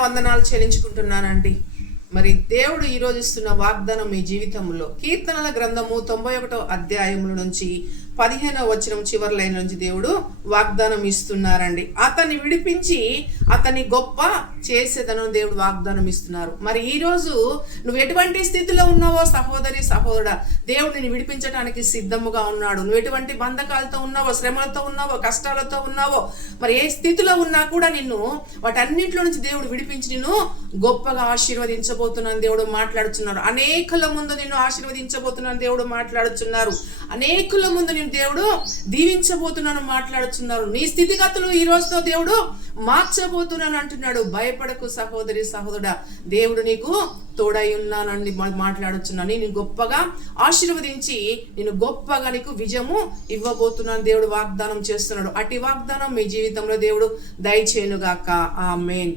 వందనాలు చెల్లించుకుంటున్నానండి. మరి దేవుడు ఈరోజు ఇస్తున్న వాగ్దానం మీ జీవితంలో కీర్తనల గ్రంథము 91వ అధ్యాయముల నుంచి 15వ వచనం చివరి లైన్ నుంచి దేవుడు వాగ్దానం ఇస్తున్నారండి. అతన్ని విడిపించి అతన్ని గొప్ప చేసేదను దేవుడు వాగ్దానం ఇస్తున్నారు. మరి ఈ రోజు నువ్వు ఎటువంటి స్థితిలో ఉన్నావో సహోదరి సహోదరుడా, దేవుడు నిన్ను విడిపించడానికి సిద్ధముగా ఉన్నాడు. నువ్వు ఎటువంటి బంధకాలతో ఉన్నావో, శ్రమలతో ఉన్నావో, కష్టాలతో ఉన్నావో, మరి ఏ స్థితిలో ఉన్నా కూడా నిన్ను వాటన్నింటిలో నుంచి దేవుడు విడిపించి నిన్ను గొప్పగా ఆశీర్వదించబోతున్నాను దేవుడు మాట్లాడుతున్నారు. అనేకుల ముందు నిన్ను ఆశీర్వదించబోతున్నాను దేవుడు మాట్లాడుతున్నారు. అనేకుల ముందు నేను దేవుడు దీవించబోతున్నాను మాట్లాడుతున్నారు. నీ స్థితిగతులు ఈ రోజుతో దేవుడు మార్చబోతున్నాను అంటున్నాడు. భయపడకు సహోదరి సహోదరుడా, దేవుడు నీకు తోడై ఉన్నానని మాట్లాడుతున్నాను. నేను గొప్పగా ఆశీర్వదించి నేను గొప్పగా నీకు విజయము ఇవ్వబోతున్నాను దేవుడు వాగ్దానం చేస్తున్నాడు. అట్టి వాగ్దానం మీ జీవితంలో దేవుడు దయచేయునుగాక. ఆమేన్.